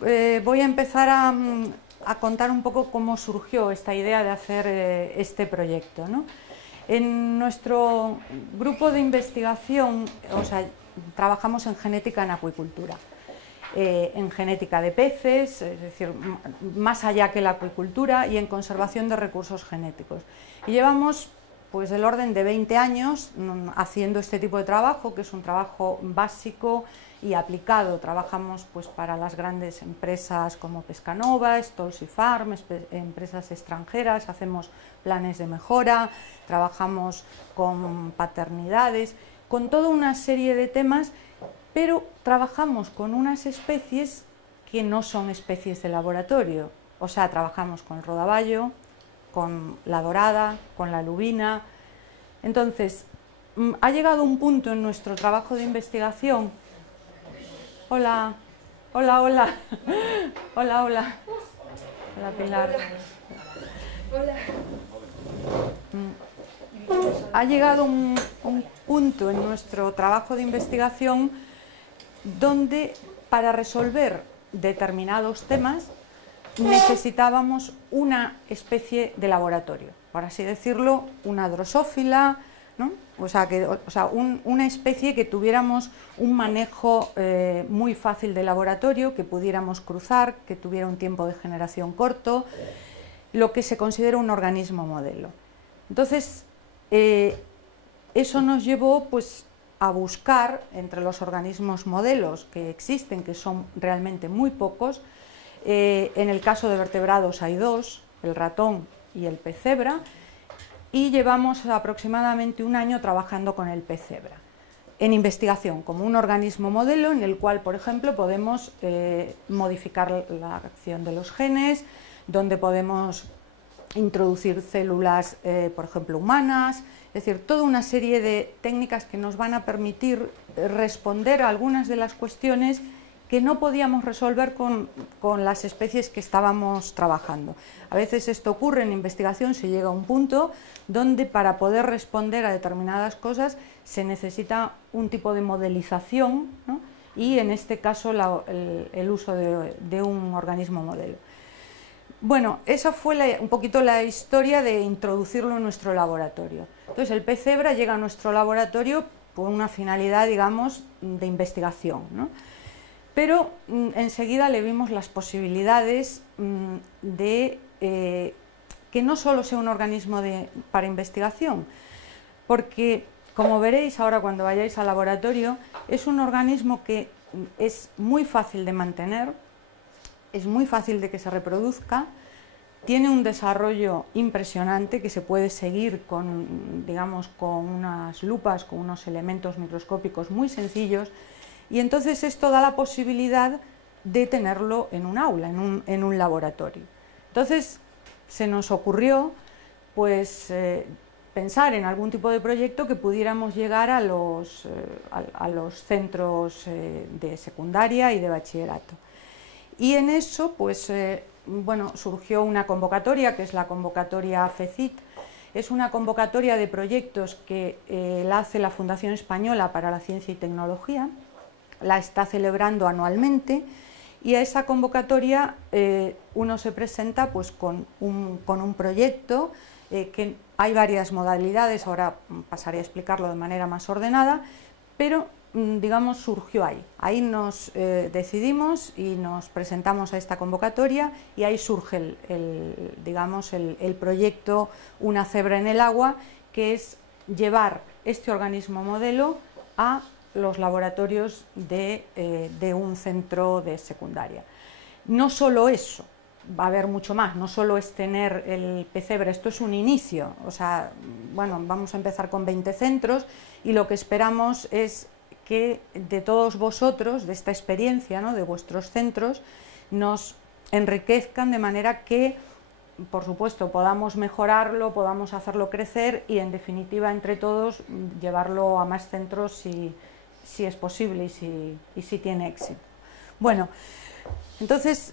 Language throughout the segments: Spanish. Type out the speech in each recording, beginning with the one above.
voy a empezar a contar un poco cómo surgió esta idea de hacer este proyecto, ¿no? En nuestro grupo de investigación, o sea, trabajamos en genética en acuicultura, en genética de peces, es decir, más allá que la acuicultura, y en conservación de recursos genéticos. Y llevamos pues del orden de 20 años haciendo este tipo de trabajo, que es un trabajo básico y aplicado. Trabajamos pues para las grandes empresas como Pescanova, Stolz y Farm, empresas extranjeras, hacemos planes de mejora, trabajamos con paternidades, con toda una serie de temas, pero trabajamos con unas especies que no son especies de laboratorio. O sea, trabajamos con el rodaballo, con la dorada, con la lubina. Entonces, ha llegado un punto en nuestro trabajo de investigación. Hola, hola, hola. Hola, hola. Hola, Pilar. Hola. Ha llegado un punto en nuestro trabajo de investigación donde para resolver determinados temas necesitábamos una especie de laboratorio, por así decirlo, una drosófila, ¿no? Una especie que tuviéramos un manejo muy fácil de laboratorio, que pudiéramos cruzar, que tuviera un tiempo de generación corto, lo que se considera un organismo modelo. Entonces, eso nos llevó pues, a buscar entre los organismos modelos que existen, que son realmente muy pocos. En el caso de vertebrados hay dos, el ratón y el pez cebra, y llevamos aproximadamente un año trabajando con el pez cebra en investigación, como un organismo modelo en el cual, por ejemplo, podemos modificar la acción de los genes, donde podemos introducir células, por ejemplo, humanas, es decir, toda una serie de técnicas que nos van a permitir responder a algunas de las cuestiones que no podíamos resolver con las especies que estábamos trabajando. A veces esto ocurre en investigación, se llega a un punto donde para poder responder a determinadas cosas se necesita un tipo de modelización, ¿no? Y en este caso el uso de un organismo modelo. Bueno, esa fue un poquito la historia de introducirlo en nuestro laboratorio. Entonces el pez cebra llega a nuestro laboratorio por una finalidad, digamos, de investigación, ¿no? Pero enseguida le vimos las posibilidades de que no solo sea un organismo para investigación, porque, como veréis ahora cuando vayáis al laboratorio, es un organismo que es muy fácil de mantener, es muy fácil de que se reproduzca, tiene un desarrollo impresionante que se puede seguir con, digamos, con unas lupas, con unos elementos microscópicos muy sencillos. Y entonces esto da la posibilidad de tenerlo en un aula, en un laboratorio. Entonces se nos ocurrió pues, pensar en algún tipo de proyecto que pudiéramos llegar a los centros de secundaria y de bachillerato. Y en eso pues, bueno, surgió una convocatoria, que es la convocatoria FECIT. Es una convocatoria de proyectos que la hace la Fundación Española para la Ciencia y Tecnología. La está celebrando anualmente y a esa convocatoria uno se presenta pues, con un proyecto que hay varias modalidades, ahora pasaré a explicarlo de manera más ordenada, pero digamos surgió ahí. Ahí nos decidimos y nos presentamos a esta convocatoria y ahí surge el proyecto Una cebra en el agua, que es llevar este organismo modelo a los laboratorios de un centro de secundaria. No solo eso, va a haber mucho más, no solo es tener el pez cebra, esto es un inicio, o sea, bueno, vamos a empezar con 20 centros y lo que esperamos es que de todos vosotros, de esta experiencia, ¿no?, de vuestros centros, nos enriquezcan de manera que, por supuesto, podamos mejorarlo, podamos hacerlo crecer y, en definitiva, entre todos, llevarlo a más centros si es posible y si tiene éxito. Bueno, entonces,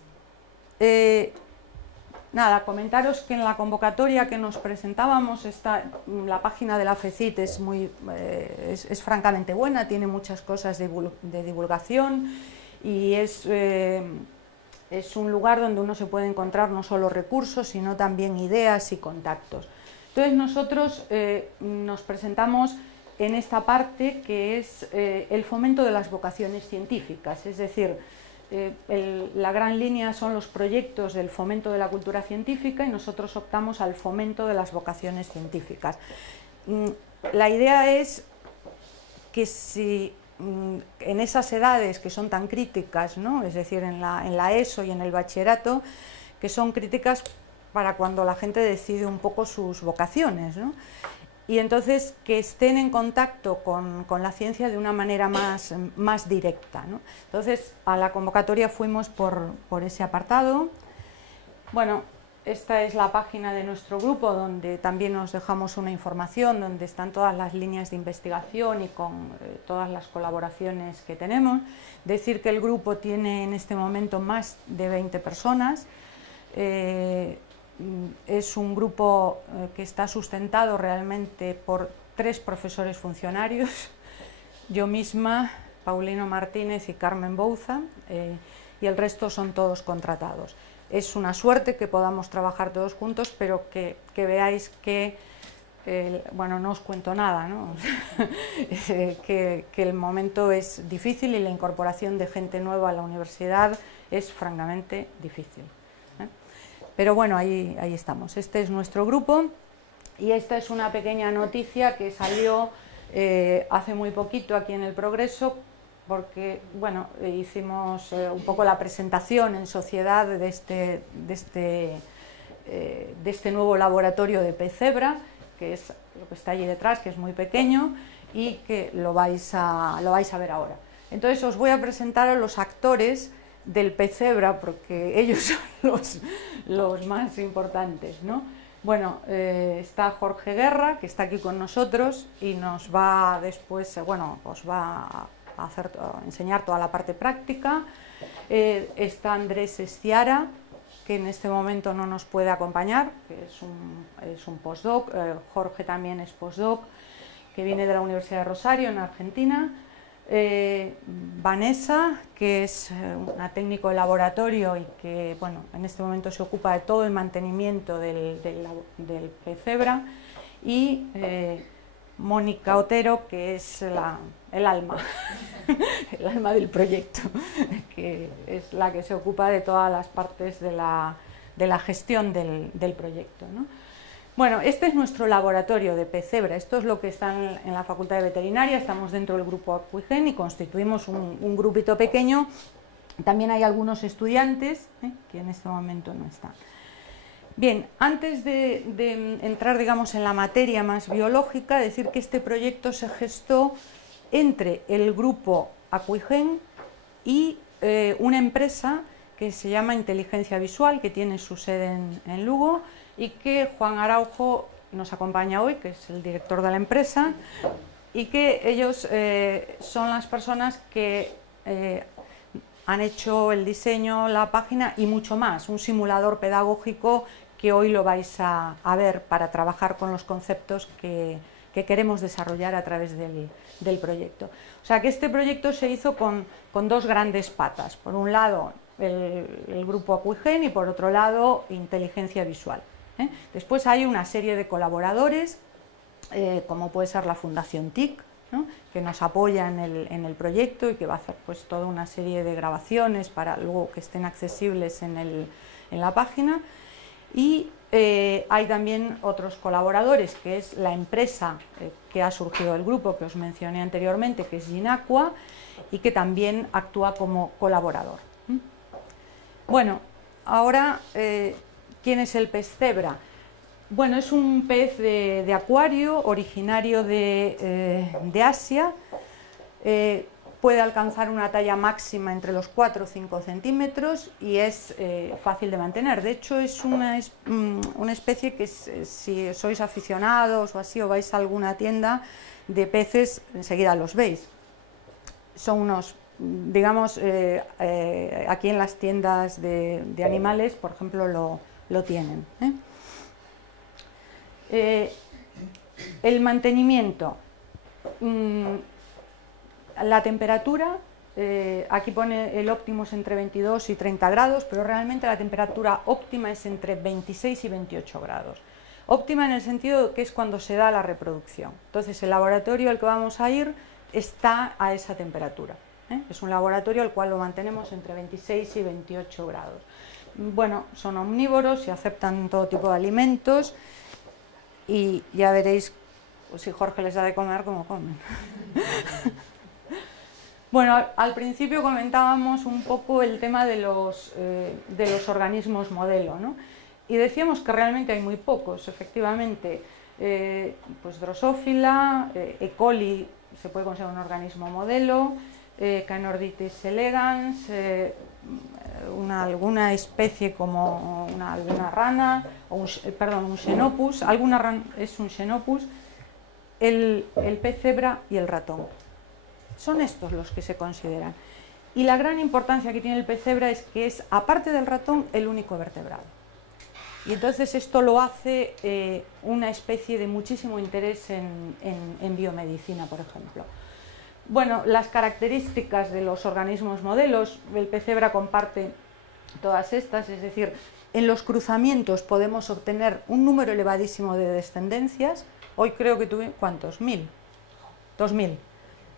nada, comentaros que en la convocatoria que nos presentábamos, la página de la FECIT es francamente buena, tiene muchas cosas de divulgación y es es un lugar donde uno se puede encontrar no solo recursos, sino también ideas y contactos. Entonces nosotros nos presentamos en esta parte que es el fomento de las vocaciones científicas, es decir, la gran línea son los proyectos del fomento de la cultura científica y nosotros optamos al fomento de las vocaciones científicas. La idea es que si en esas edades que son tan críticas, ¿no? Es decir, en la ESO y en el bachillerato, que son críticas para cuando la gente decide un poco sus vocaciones, ¿no? Y entonces que estén en contacto con la ciencia de una manera más directa, ¿no? Entonces a la convocatoria fuimos por ese apartado. Bueno, esta es la página de nuestro grupo, donde también nos dejamos una información, donde están todas las líneas de investigación y con todas las colaboraciones que tenemos. Decir que el grupo tiene en este momento más de 20 personas. Es un grupo que está sustentado realmente por 3 profesores funcionarios, yo misma, Paulino Martínez y Carmen Bouza, y el resto son todos contratados. Es una suerte que podamos trabajar todos juntos, pero que veáis que, bueno, no os cuento nada, ¿no? que el momento es difícil y la incorporación de gente nueva a la universidad es francamente difícil. Pero bueno, ahí estamos. Este es nuestro grupo y esta es una pequeña noticia que salió hace muy poquito aquí en El Progreso, porque bueno, hicimos un poco la presentación en sociedad de este nuevo laboratorio de pez cebra, que es lo que está allí detrás, que es muy pequeño y que lo vais a ver ahora. Entonces os voy a presentar a los actores del pez cebra, porque ellos son los más importantes, ¿no? Bueno, está Jorge Guerra, que está aquí con nosotros y nos va después, bueno, os va a enseñar toda la parte práctica. Está Andrés Esciara, que en este momento no nos puede acompañar, que es un postdoc. Jorge también es postdoc, que viene de la Universidad de Rosario, en Argentina. Vanessa, que es una técnico de laboratorio y que bueno, en este momento se ocupa de todo el mantenimiento del pez cebra, y Mónica Otero, que es el alma el alma del proyecto, que es la que se ocupa de todas las partes de la gestión del proyecto, ¿no? Bueno, este es nuestro laboratorio de pez cebra. Esto es lo que está en la Facultad de Veterinaria. Estamos dentro del grupo Acuigen y constituimos un grupito pequeño. También hay algunos estudiantes que en este momento no están. Bien, antes de entrar, digamos, en la materia más biológica, decir que este proyecto se gestó entre el grupo Acuigen y una empresa que se llama Inteligencia Visual, que tiene su sede en Lugo, y que Juan Araujo nos acompaña hoy, que es el director de la empresa, y que ellos son las personas que han hecho el diseño, la página y mucho más, un simulador pedagógico que hoy lo vais a ver para trabajar con los conceptos que queremos desarrollar a través del proyecto. O sea que este proyecto se hizo con 2 grandes patas, por un lado el grupo Acuigen y por otro lado Inteligencia Visual. Después hay una serie de colaboradores, como puede ser la Fundación TIC, ¿no?, que nos apoya en el proyecto y que va a hacer pues toda una serie de grabaciones para luego que estén accesibles en la página. Y hay también otros colaboradores, que es la empresa que ha surgido del grupo, que os mencioné anteriormente, que es Ginacua, y que también actúa como colaborador. Bueno, ahora, ¿quién es el pez cebra? Bueno, es un pez de acuario originario de Asia. Puede alcanzar una talla máxima entre los 4 o 5 centímetros y es fácil de mantener. De hecho, es una especie que si sois aficionados o así o vais a alguna tienda de peces, enseguida los veis. Son unos, digamos, aquí en las tiendas de animales, por ejemplo, lo tienen. El mantenimiento. La temperatura aquí pone el óptimo es entre 22 y 30 grados, pero realmente la temperatura óptima es entre 26 y 28 grados. Óptima en el sentido que es cuando se da la reproducción. Entonces el laboratorio al que vamos a ir está a esa temperatura. Es un laboratorio al cual lo mantenemos entre 26 y 28 grados. Bueno, son omnívoros y aceptan todo tipo de alimentos y ya veréis si Jorge les da de comer cómo comen. Bueno, al principio comentábamos un poco el tema de los organismos modelo, ¿no? Y decíamos que realmente hay muy pocos, efectivamente. Pues Drosophila, E. coli se puede considerar un organismo modelo, Caenordytis elegans, alguna especie como alguna rana, o un Xenopus, es un Xenopus, el pez cebra y el ratón. Son estos los que se consideran. Y la gran importancia que tiene el pez cebra es que es, aparte del ratón, el único vertebrado. Y entonces esto lo hace una especie de muchísimo interés en biomedicina, por ejemplo. Bueno, las características de los organismos modelos, el pez cebra comparte todas estas, es decir, en los cruzamientos podemos obtener un número elevadísimo de descendencias. Hoy creo que tuvimos, ¿cuántos? 1000, 2000.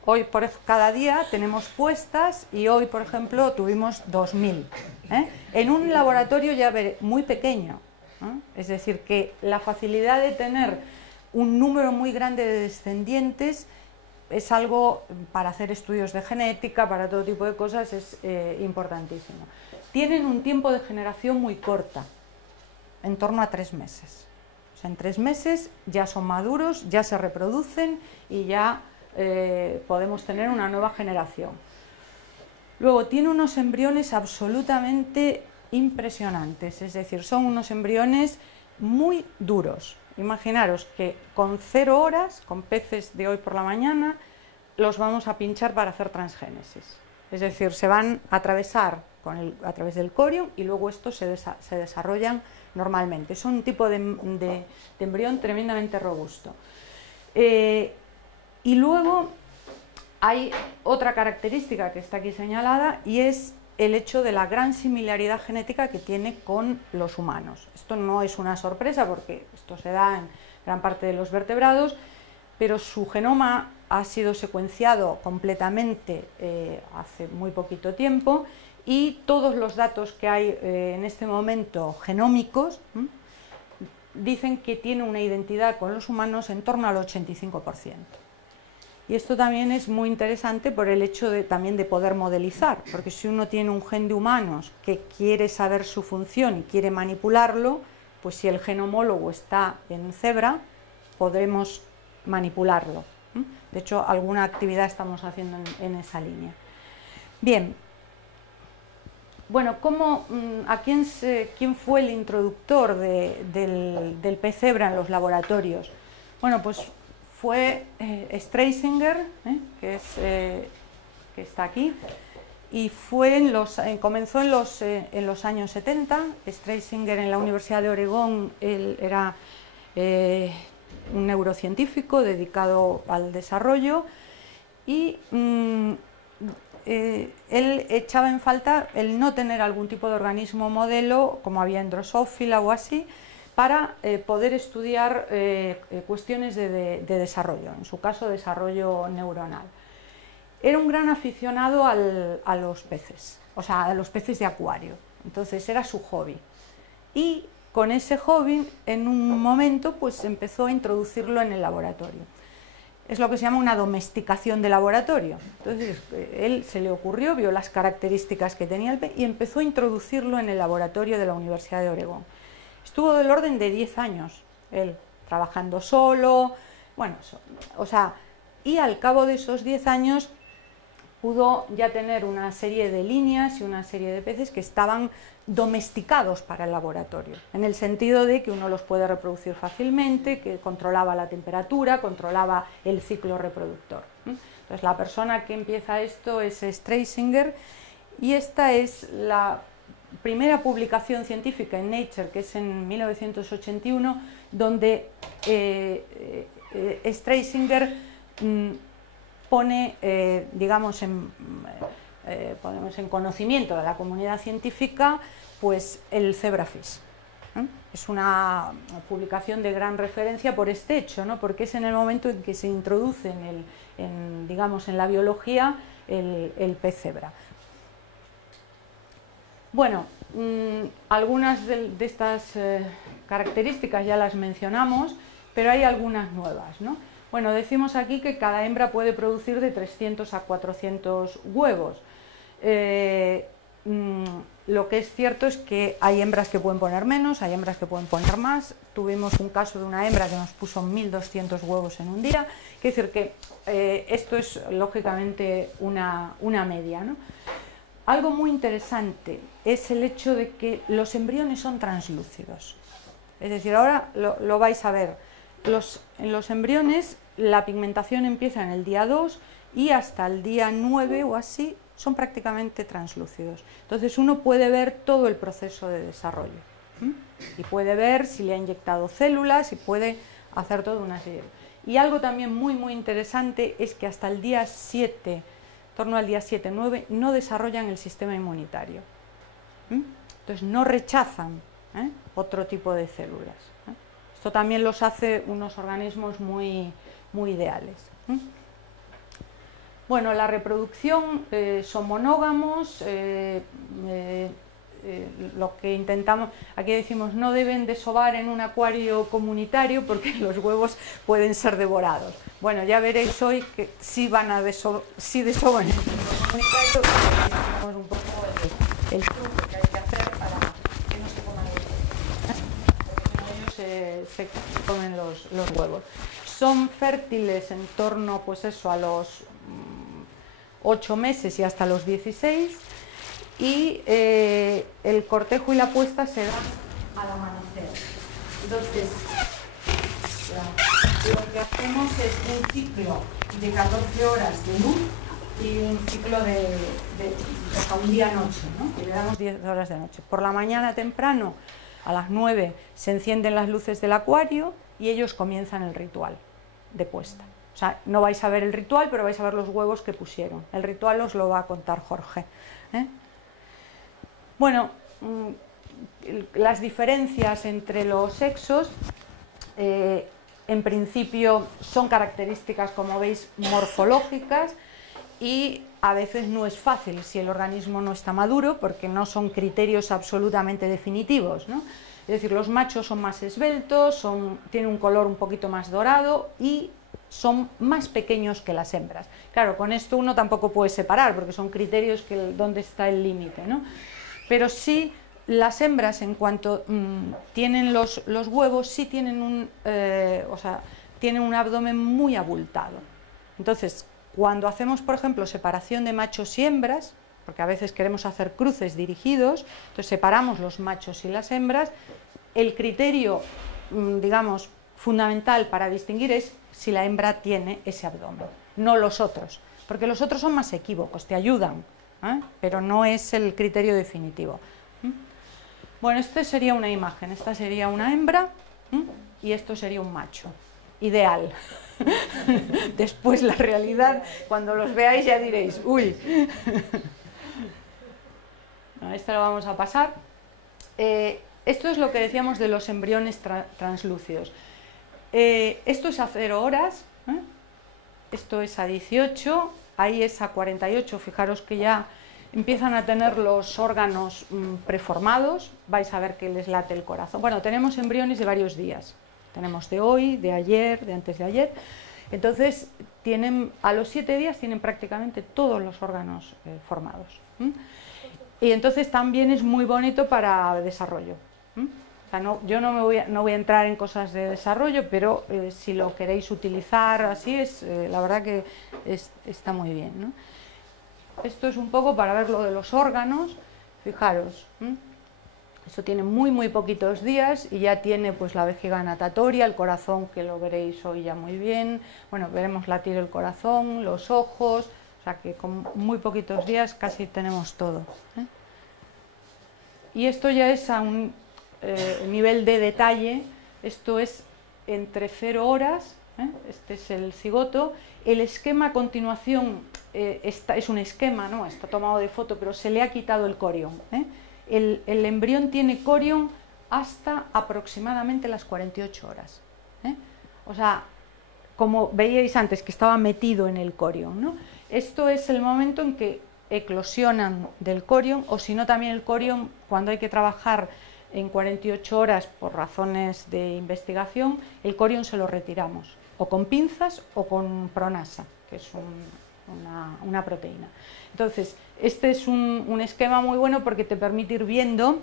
Hoy cada día tenemos puestas y hoy, por ejemplo, tuvimos 2000. En un laboratorio ya muy pequeño. Es decir, que la facilidad de tener un número muy grande de descendientes es algo para hacer estudios de genética, para todo tipo de cosas, es importantísimo. Tienen un tiempo de generación muy corta, en torno a 3 meses. O sea, en 3 meses ya son maduros, ya se reproducen y ya podemos tener una nueva generación. Luego, tiene unos embriones absolutamente impresionantes, es decir, son unos embriones muy duros. Imaginaros que con 0 horas, con peces de hoy por la mañana, los vamos a pinchar para hacer transgénesis. Es decir, se van a atravesar a través del corium y luego estos se desarrollan normalmente. Son un tipo de embrión tremendamente robusto. Y luego hay otra característica que está aquí señalada y es el hecho de la gran similaridad genética que tiene con los humanos. Esto no es una sorpresa porque esto se da en gran parte de los vertebrados, pero su genoma ha sido secuenciado completamente hace muy poquito tiempo y todos los datos que hay en este momento genómicos dicen que tiene una identidad con los humanos en torno al 85%. Y esto también es muy interesante por el hecho también de poder modelizar, porque si uno tiene un gen de humanos que quiere saber su función y quiere manipularlo, pues si el gen homólogo está en cebra, podremos manipularlo. De hecho, alguna actividad estamos haciendo en esa línea. Bien, bueno, ¿quién fue el introductor del pez cebra en los laboratorios? Bueno, pues fue Streisinger, que está aquí, y comenzó en los años 70. Streisinger en la Universidad de Oregón, él era un neurocientífico dedicado al desarrollo y él echaba en falta el no tener algún tipo de organismo modelo, como había en Drosophila o así, para poder estudiar cuestiones de desarrollo, en su caso desarrollo neuronal. Era un gran aficionado a los peces, o sea, a los peces de acuario, entonces era su hobby. Y con ese hobby, en un momento, pues empezó a introducirlo en el laboratorio. Es lo que se llama una domesticación de laboratorio. Entonces, él se le ocurrió, vio las características que tenía el pez y empezó a introducirlo en el laboratorio de la Universidad de Oregón. Estuvo del orden de 10 años, él, trabajando solo, bueno, o sea, y al cabo de esos 10 años pudo ya tener una serie de líneas y una serie de peces que estaban domesticados para el laboratorio, en el sentido de que uno los puede reproducir fácilmente, que controlaba la temperatura, controlaba el ciclo reproductor. Entonces, la persona que empieza esto es Streisinger, y esta es la primera publicación científica en Nature, que es en 1981, donde Streisinger pone, digamos, ponemos en conocimiento de la comunidad científica, pues el zebrafish. Es una publicación de gran referencia por este hecho, ¿no? Porque es en el momento en que se introduce digamos, en la biología el pez cebra. Bueno, algunas de estas características ya las mencionamos, pero hay algunas nuevas, ¿no? Bueno, decimos aquí que cada hembra puede producir de 300 a 400 huevos. Lo que es cierto es que hay hembras que pueden poner menos, hay hembras que pueden poner más. Tuvimos un caso de una hembra que nos puso 1.200 huevos en un día. Quiere decir que esto es lógicamente una media, ¿no? Algo muy interesante es el hecho de que los embriones son translúcidos. Es decir, ahora lo vais a ver. En los embriones la pigmentación empieza en el día 2 y hasta el día 9 o así son prácticamente translúcidos. Entonces uno puede ver todo el proceso de desarrollo y puede ver si le ha inyectado células y puede hacer toda una serie. Y algo también muy interesante es que hasta el día 7, en torno al día 7-9, no desarrollan el sistema inmunitario. Entonces no rechazan otro tipo de células. Esto también los hace unos organismos muy ideales. Bueno, la reproducción son monógamos, lo que intentamos, aquí decimos no deben desovar en un acuario comunitario porque los huevos pueden ser devorados. Bueno, ya veréis hoy que sí van a desovan en el comunitario, tenemos un poco el truco que hay que hacer para que no se coman los huevos, porque ellos se comen los huevos. Son fértiles en torno, pues eso, a los 8 meses y hasta los 16, y el cortejo y la puesta se dan al amanecer. Entonces, lo que hacemos es un ciclo de 14 horas de luz y un ciclo de hasta un día-noche, ¿no? Que le damos 10 horas de noche. Por la mañana temprano, a las 9, se encienden las luces del acuario y ellos comienzan el ritual de puesta. O sea, no vais a ver el ritual, pero vais a ver los huevos que pusieron. El ritual os lo va a contar Jorge. Bueno, las diferencias entre los sexos, en principio son características, como veis, morfológicas, y a veces no es fácil si el organismo no está maduro, porque no son criterios absolutamente definitivos, ¿no? Es decir, los machos son más esbeltos, tienen un color un poquito más dorado y son más pequeños que las hembras. Claro, con esto uno tampoco puede separar, porque son criterios donde está el límite, ¿no? Pero sí, las hembras, en cuanto tienen los huevos, sí tienen tienen un abdomen muy abultado. Entonces, cuando hacemos, por ejemplo, separación de machos y hembras, porque a veces queremos hacer cruces dirigidos, entonces separamos los machos y las hembras, el criterio, digamos, fundamental para distinguir es si la hembra tiene ese abdomen, no los otros, porque los otros son más equívocos, te ayudan, pero no es el criterio definitivo. Bueno, esta sería una imagen, esta sería una hembra y esto sería un macho, ideal. Después la realidad, cuando los veáis ya diréis, uy. No, esta la vamos a pasar. Esto es lo que decíamos de los embriones translúcidos. Esto es a 0 horas, esto es a 18, ahí es a 48, fijaros que ya empiezan a tener los órganos preformados, vais a ver que les late el corazón. Bueno, tenemos embriones de varios días, tenemos de hoy, de ayer, de antes de ayer, entonces a los 7 días tienen prácticamente todos los órganos formados. Y entonces también es muy bonito para desarrollo. O sea, yo no voy a entrar en cosas de desarrollo, pero si lo queréis utilizar así, la verdad que está muy bien, ¿no? Esto es un poco para ver lo de los órganos, fijaros, esto tiene muy poquitos días y ya tiene pues la vejiga natatoria, el corazón, que lo veréis hoy ya muy bien, bueno, veremos latir el corazón, los ojos, o sea que con muy poquitos días casi tenemos todo. Y esto ya es a un nivel de detalle, esto es entre 0 horas, este es el cigoto, el esquema a continuación es un esquema, ¿no? Está tomado de foto, pero se le ha quitado el corión. El embrión tiene corión hasta aproximadamente las 48 horas. O sea, como veíais antes, que estaba metido en el corión, ¿no? Esto es el momento en que eclosionan del corión, o si no también el corión, cuando hay que trabajar en 48 horas por razones de investigación, el corión se lo retiramos, o con pinzas o con pronasa, que es una proteína. Entonces, este es un esquema muy bueno porque te permite ir viendo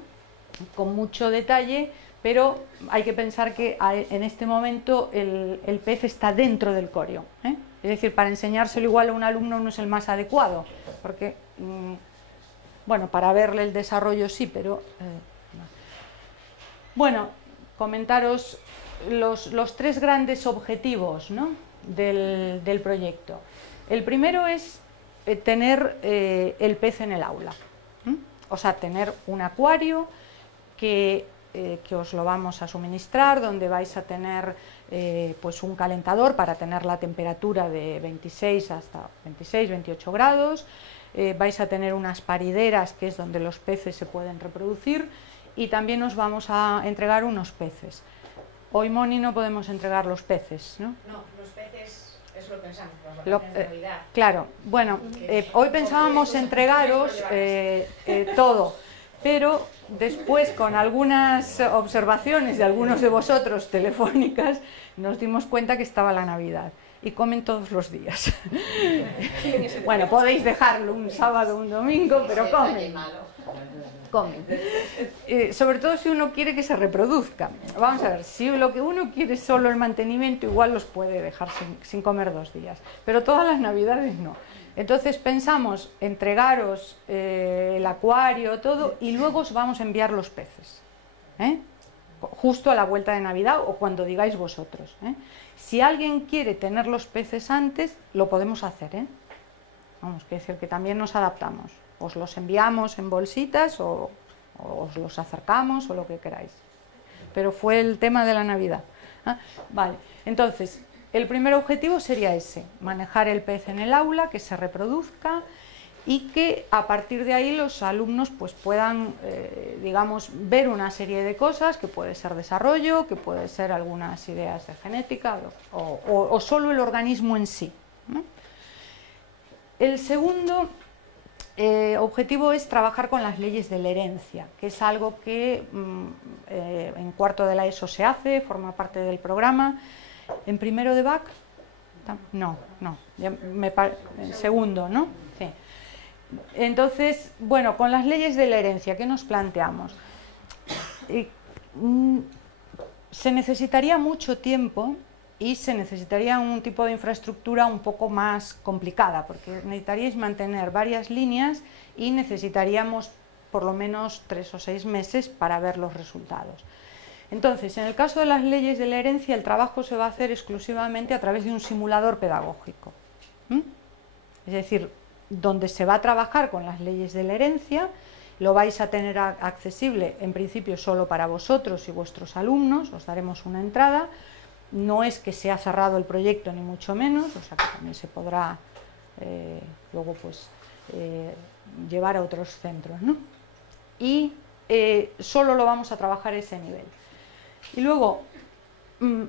con mucho detalle, pero hay que pensar que en este momento el pez está dentro del corión, ¿eh? Es decir, para enseñárselo igual a un alumno no es el más adecuado, porque, bueno, para verle el desarrollo sí, pero... no. Bueno, comentaros los tres grandes objetivos, ¿no?, del proyecto. El primero es tener el pez en el aula, o sea, tener un acuario que os lo vamos a suministrar, donde vais a tener pues un calentador para tener la temperatura de 26 hasta 26, 28 grados, vais a tener unas parideras, que es donde los peces se pueden reproducir, y también os vamos a entregar unos peces. Hoy, Moni, no podemos entregar los peces, ¿no? No, los peces, eso lo pensamos, las vacaciones de Navidad. Claro, bueno, hoy pensábamos entregaros todo, pero después, con algunas observaciones de algunos de vosotros telefónicas, nos dimos cuenta que estaba la Navidad y comen todos los días. Bueno, podéis dejarlo un sábado o un domingo, pero comen. Comen. Sobre todo si uno quiere que se reproduzca. Vamos a ver, si lo que uno quiere es solo el mantenimiento, igual los puede dejar sin comer 2 días, pero todas las Navidades no. Entonces pensamos entregaros el acuario, todo, y luego os vamos a enviar los peces, justo a la vuelta de Navidad o cuando digáis vosotros. Si alguien quiere tener los peces antes, lo podemos hacer, Vamos, quiere decir que también nos adaptamos. Os los enviamos en bolsitas o os los acercamos o lo que queráis. Pero fue el tema de la Navidad. Vale, entonces, el primer objetivo sería ese, manejar el pez en el aula, que se reproduzca y que a partir de ahí los alumnos pues puedan, digamos, ver una serie de cosas, que puede ser desarrollo, que puede ser algunas ideas de genética o solo el organismo en sí, ¿no? El segundo objetivo es trabajar con las leyes de la herencia, que es algo que en cuarto de la ESO se hace, forma parte del programa. ¿En primero de BAC? No, en segundo, ¿no? Sí. Entonces, bueno, con las leyes de la herencia, ¿qué nos planteamos? Se necesitaría mucho tiempo y se necesitaría un tipo de infraestructura un poco más complicada, porque necesitaríais mantener varias líneas y necesitaríamos por lo menos 3 o 6 meses para ver los resultados. Entonces, en el caso de las leyes de la herencia, el trabajo se va a hacer exclusivamente a través de un simulador pedagógico. Es decir, donde se va a trabajar con las leyes de la herencia, lo vais a tener accesible en principio solo para vosotros y vuestros alumnos, os daremos una entrada. No es que se ha cerrado el proyecto ni mucho menos, o sea que también se podrá luego pues llevar a otros centros, ¿no? Y solo lo vamos a trabajar a ese nivel. Y luego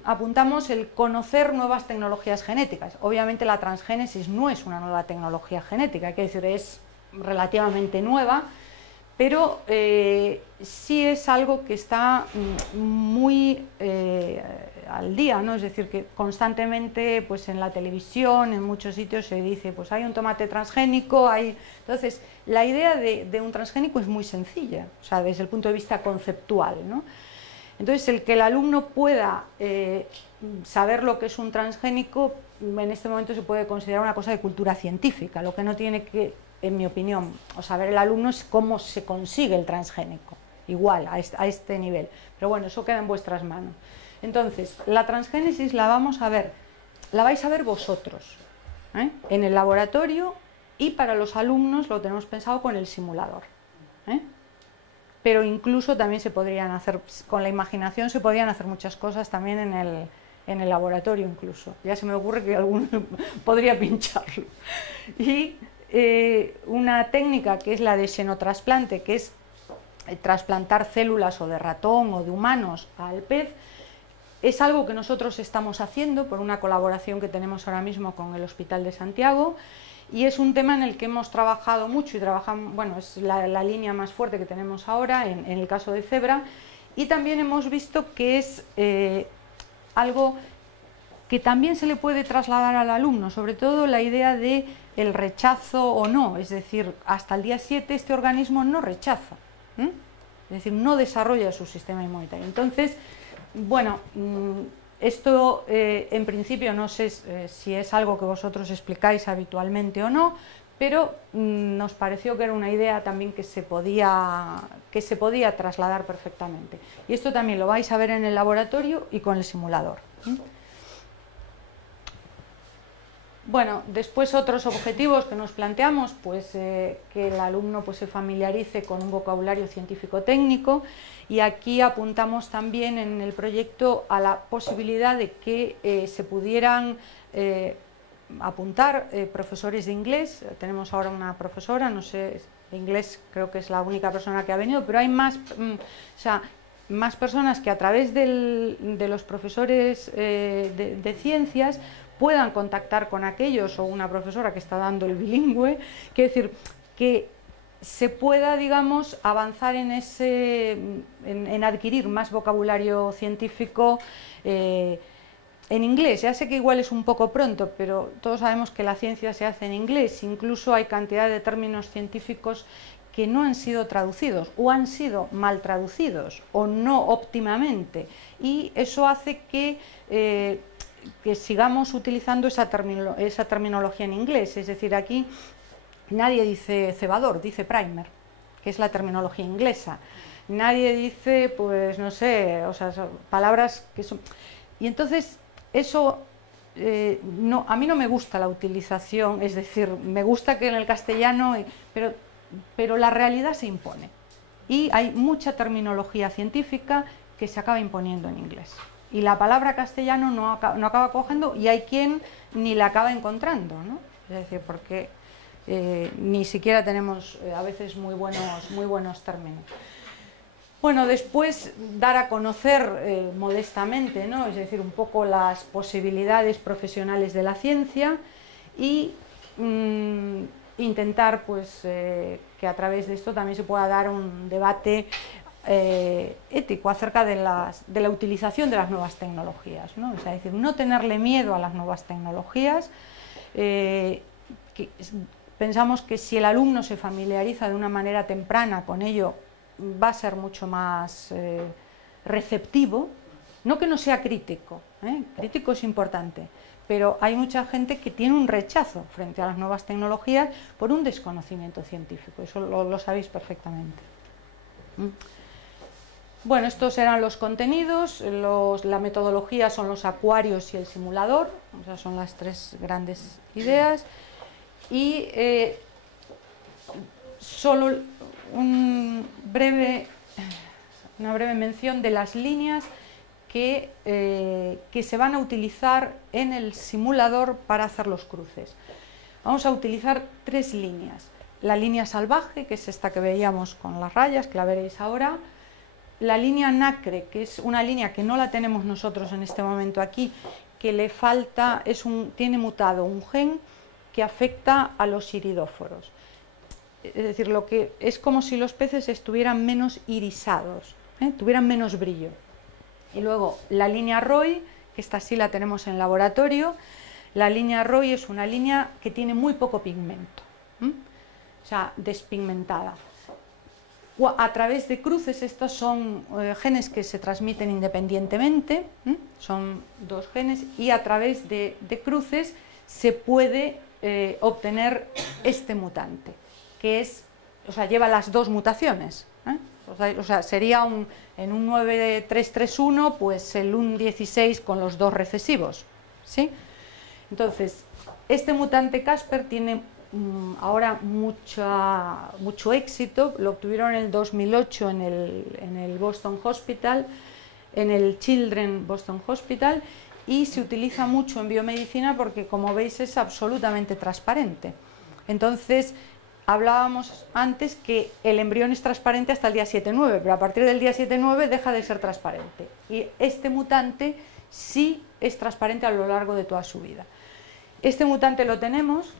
apuntamos el conocer nuevas tecnologías genéticas. Obviamente la transgénesis no es una nueva tecnología genética, hay que decir, es relativamente nueva, pero sí es algo que está muy al día, ¿no? Es decir, que constantemente pues en la televisión, en muchos sitios se dice, pues hay un tomate transgénico, hay... Entonces, la idea de un transgénico es muy sencilla, o sea, desde el punto de vista conceptual, ¿no? Entonces, el que el alumno pueda saber lo que es un transgénico, en este momento se puede considerar una cosa de cultura científica. Lo que no tiene que, en mi opinión, o saber el alumno es cómo se consigue el transgénico, igual, a este nivel. Pero bueno, eso queda en vuestras manos. Entonces, la transgénesis la vamos a ver, la vais a ver vosotros, en el laboratorio, y para los alumnos lo tenemos pensado con el simulador. Pero incluso también se podrían hacer, con la imaginación se podrían hacer muchas cosas también en el laboratorio incluso. Ya se me ocurre que alguno podría pincharlo. Y una técnica que es la de xenotrasplante, que es trasplantar células o de ratón o de humanos al pez, es algo que nosotros estamos haciendo por una colaboración que tenemos ahora mismo con el Hospital de Santiago, y es un tema en el que hemos trabajado mucho y trabajamos, bueno, es la línea más fuerte que tenemos ahora en el caso de cebra, y también hemos visto que es algo que también se le puede trasladar al alumno, sobre todo la idea de el rechazo o no, es decir, hasta el día 7 este organismo no rechaza, es decir, no desarrolla su sistema inmunitario. Entonces, bueno, esto en principio no sé si es algo que vosotros explicáis habitualmente o no, pero nos pareció que era una idea también que se podía trasladar perfectamente. Y esto también lo vais a ver en el laboratorio y con el simulador. Bueno, después otros objetivos que nos planteamos, pues que el alumno pues, se familiarice con un vocabulario científico-técnico, y aquí apuntamos también en el proyecto a la posibilidad de que se pudieran apuntar profesores de inglés. Tenemos ahora una profesora, no sé, de inglés creo que es la única persona que ha venido, pero hay más, más personas que a través de los profesores de ciencias puedan contactar con aquellos, o una profesora que está dando el bilingüe, quiere decir que se pueda, digamos, avanzar en adquirir más vocabulario científico en inglés. Ya sé que igual es un poco pronto, pero todos sabemos que la ciencia se hace en inglés, incluso hay cantidad de términos científicos que no han sido traducidos, o han sido mal traducidos, o no óptimamente, y eso hace que sigamos utilizando esa terminología en inglés. Es decir, aquí nadie dice cebador, dice primer, que es la terminología inglesa. Nadie dice, pues no sé, o sea, palabras que son... Y entonces, eso, a mí no me gusta la utilización, es decir, me gusta que en el castellano, pero la realidad se impone. Y hay mucha terminología científica que se acaba imponiendo en inglés. Y la palabra castellano no acaba cogiendo, y hay quien ni la acaba encontrando, ¿no? Es decir, porque ni siquiera tenemos a veces muy buenos términos. Bueno, después dar a conocer modestamente, ¿no? Es decir, un poco las posibilidades profesionales de la ciencia, y intentar pues, que a través de esto también se pueda dar un debate ético acerca de la utilización de las nuevas tecnologías, ¿no? O sea, es decir, no tenerle miedo a las nuevas tecnologías. Pensamos que si el alumno se familiariza de una manera temprana con ello, va a ser mucho más receptivo, no que no sea crítico, crítico es importante, pero hay mucha gente que tiene un rechazo frente a las nuevas tecnologías por un desconocimiento científico, eso lo sabéis perfectamente. Bueno, estos eran los contenidos, la metodología son los acuarios y el simulador, o sea, son las tres grandes ideas, y solo una breve mención de las líneas que se van a utilizar en el simulador para hacer los cruces. Vamos a utilizar tres líneas: la línea salvaje, que es esta que veíamos con las rayas, que la veréis ahora; la línea nacre, que es una línea que no la tenemos nosotros en este momento aquí, que le falta, tiene mutado un gen que afecta a los iridóforos. Es decir, es como si los peces estuvieran menos irisados, tuvieran menos brillo. Y luego la línea ROI, que esta sí la tenemos en laboratorio. La línea ROI es una línea que tiene muy poco pigmento, o sea, despigmentada. A través de cruces, estos son genes que se transmiten independientemente, son dos genes, y a través de cruces se puede obtener este mutante, que es, o sea, lleva las dos mutaciones, o sea, sería en un 9331, pues el 116 con los dos recesivos, ¿sí? Entonces, este mutante Casper tiene ahora mucho éxito. Lo obtuvieron en el 2008 en el Boston Hospital, en el Children's Boston Hospital, y se utiliza mucho en biomedicina porque, como veis, es absolutamente transparente. Entonces, hablábamos antes que el embrión es transparente hasta el día 7-9, pero a partir del día 7-9 deja de ser transparente. Y este mutante sí es transparente a lo largo de toda su vida. Este mutante lo tenemos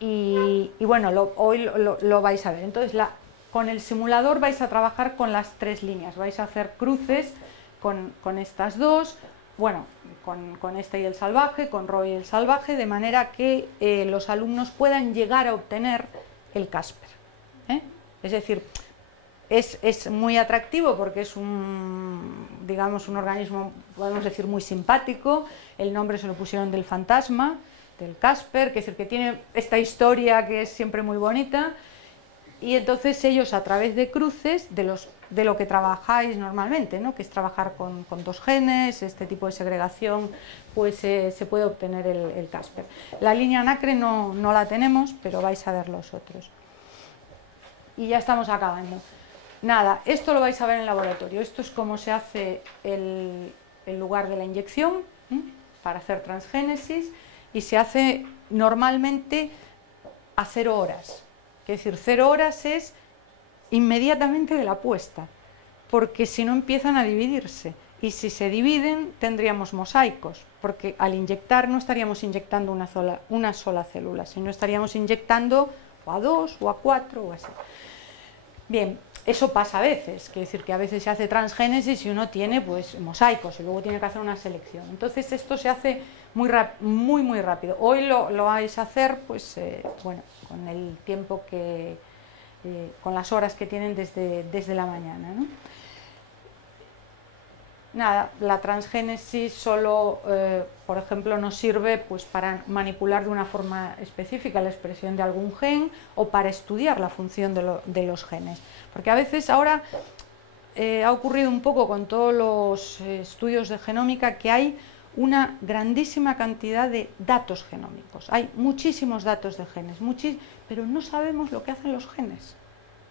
y bueno, hoy lo vais a ver. Entonces, con el simulador vais a trabajar con las 3 líneas, vais a hacer cruces con estas dos, bueno, con este y el salvaje, con Roy y el salvaje, de manera que los alumnos puedan llegar a obtener el Casper. Es decir, es muy atractivo porque es digamos, un organismo, podemos decir, muy simpático. El nombre se lo pusieron del fantasma, del Casper, que es decir, que tiene esta historia que es siempre muy bonita. Y entonces ellos, a través de cruces, de lo que trabajáis normalmente, ¿no?, que es trabajar con 2 genes, este tipo de segregación, pues se puede obtener el Casper. La línea Nacre no la tenemos, pero vais a ver los otros. Y ya estamos acabando. Nada, esto lo vais a ver en el laboratorio. Esto es cómo se hace el lugar de la inyección, para hacer transgénesis, y se hace normalmente a 0 horas. Es decir, 0 horas es inmediatamente de la puesta, porque si no empiezan a dividirse, y si se dividen tendríamos mosaicos, porque al inyectar no estaríamos inyectando una sola célula, sino estaríamos inyectando o a 2 o a 4 o así. Bien, eso pasa a veces, quiere decir que a veces se hace transgénesis y uno tiene pues mosaicos y luego tiene que hacer una selección. Entonces esto se hace muy rápido. Hoy lo vais a hacer pues bueno, con el tiempo con las horas que tienen desde la mañana, ¿no? Nada, la transgénesis solo, por ejemplo, nos sirve pues para manipular de una forma específica la expresión de algún gen o para estudiar la función de los genes. Porque a veces ahora ha ocurrido un poco con todos los estudios de genómica que hay una grandísima cantidad de datos genómicos. Hay muchísimos datos de genes, pero no sabemos lo que hacen los genes.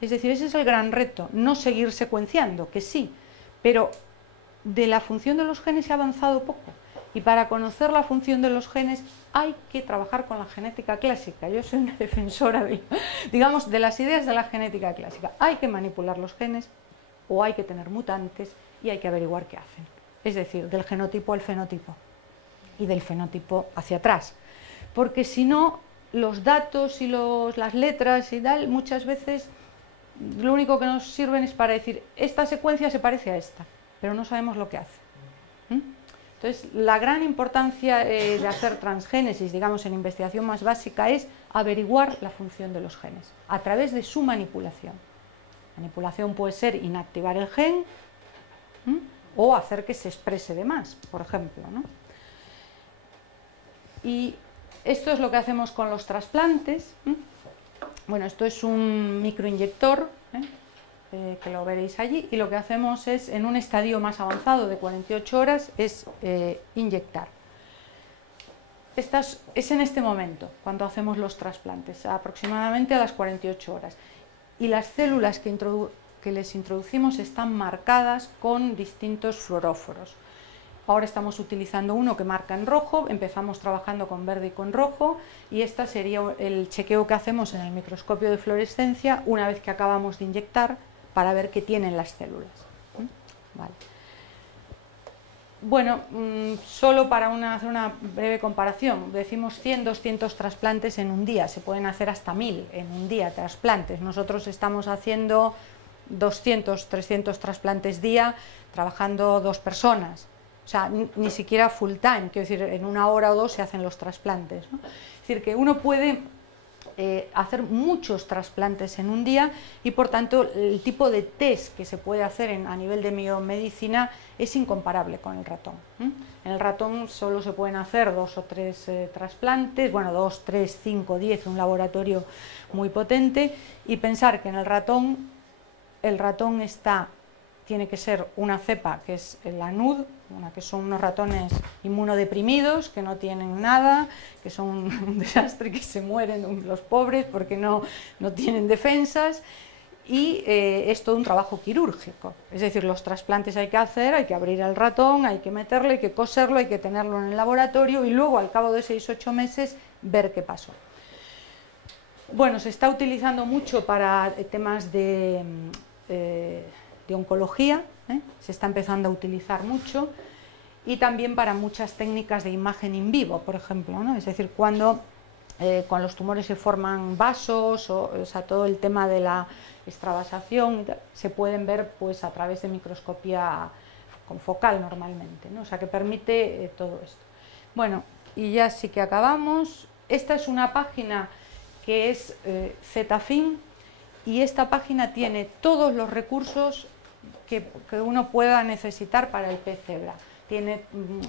Es decir, ese es el gran reto, no seguir secuenciando, que sí, pero de la función de los genes se ha avanzado poco, y para conocer la función de los genes hay que trabajar con la genética clásica. Yo soy una defensora digamos, de las ideas de la genética clásica. Hay que manipular los genes o hay que tener mutantes y hay que averiguar qué hacen. Es decir, del genotipo al fenotipo y del fenotipo hacia atrás, porque si no, los datos y las letras y tal, muchas veces lo único que nos sirven es para decir esta secuencia se parece a esta, pero no sabemos lo que hace. Entonces, la gran importancia de hacer transgénesis, digamos, en investigación más básica, es averiguar la función de los genes a través de su manipulación. Manipulación puede ser inactivar el gen o hacer que se exprese de más, por ejemplo, ¿no? Y esto es lo que hacemos con los trasplantes. Bueno, esto es un microinyector, que lo veréis allí, y lo que hacemos es, en un estadio más avanzado de 48 horas, es inyectar. Es en este momento, cuando hacemos los trasplantes, aproximadamente a las 48 horas. Y las células que les introducimos están marcadas con distintos fluoróforos. Ahora estamos utilizando uno que marca en rojo, empezamos trabajando con verde y con rojo, y este sería el chequeo que hacemos en el microscopio de fluorescencia una vez que acabamos de inyectar, para ver qué tienen las células. Vale. Bueno, solo para hacer una breve comparación, decimos 100, 200 trasplantes en un día, se pueden hacer hasta 1000 en un día trasplantes. Nosotros estamos haciendo 200, 300 trasplantes día, trabajando 2 personas. O sea, ni siquiera full time, quiero decir, en 1 hora o 2 se hacen los trasplantes, ¿no? Es decir, que uno puede hacer muchos trasplantes en un día, y por tanto el tipo de test que se puede hacer a nivel de biomedicina es incomparable con el ratón. En el ratón solo se pueden hacer 2 o 3 trasplantes, bueno, 2, 3, 5, 10, un laboratorio muy potente, y pensar que en el ratón tiene que ser una cepa que es la NUD, que son unos ratones inmunodeprimidos, que no tienen nada, que son un desastre, que se mueren los pobres porque no tienen defensas, y es todo un trabajo quirúrgico, es decir, los trasplantes hay que hacer, hay que abrir al ratón, hay que meterlo, hay que coserlo, hay que tenerlo en el laboratorio y luego al cabo de 6-8 meses ver qué pasó. Bueno, se está utilizando mucho para temas de oncología, se está empezando a utilizar mucho, y también para muchas técnicas de imagen in vivo, por ejemplo, ¿no? Es decir, cuando con los tumores se forman vasos, o sea, todo el tema de la extravasación se pueden ver pues a través de microscopía con focal normalmente, ¿no? O sea, que permite todo esto. Bueno, y ya sí que acabamos. Esta es una página que es ZFIM, y esta página tiene todos los recursos que uno pueda necesitar para el pez cebra. Tiene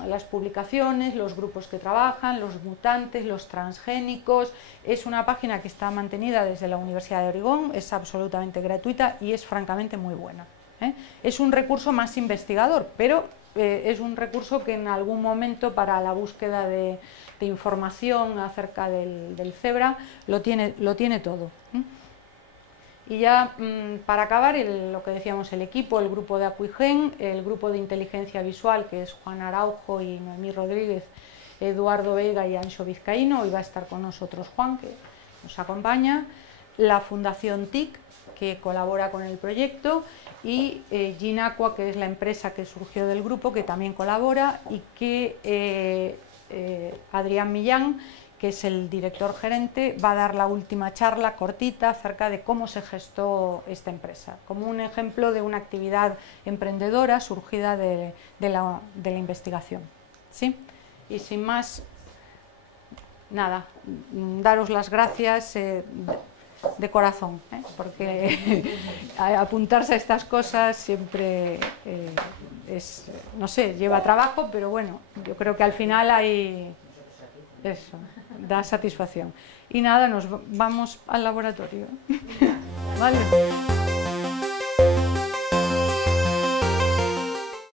las publicaciones, los grupos que trabajan, los mutantes, los transgénicos. Es una página que está mantenida desde la Universidad de Oregón, es absolutamente gratuita y es francamente muy buena. Es un recurso más investigador, pero es un recurso que en algún momento para la búsqueda de información acerca del cebra lo tiene todo. Y ya para acabar, lo que decíamos, el equipo, el grupo de Acuigen, el grupo de inteligencia visual, que es Juan Araujo y Noemí Rodríguez, Eduardo Vega y Anxo Vizcaíno. Hoy va a estar con nosotros Juan, que nos acompaña, la Fundación TIC, que colabora con el proyecto, y Ginacua, que es la empresa que surgió del grupo, que también colabora, y que Adrián Millán, que es el director gerente, va a dar la última charla cortita acerca de cómo se gestó esta empresa, como un ejemplo de una actividad emprendedora surgida de la investigación. ¿Sí? Y sin más, nada, daros las gracias de corazón, porque apuntarse a estas cosas siempre es, no sé, lleva trabajo, pero bueno, yo creo que al final hay eso, da satisfacción. Y nada, nos vamos al laboratorio. ¿Vale?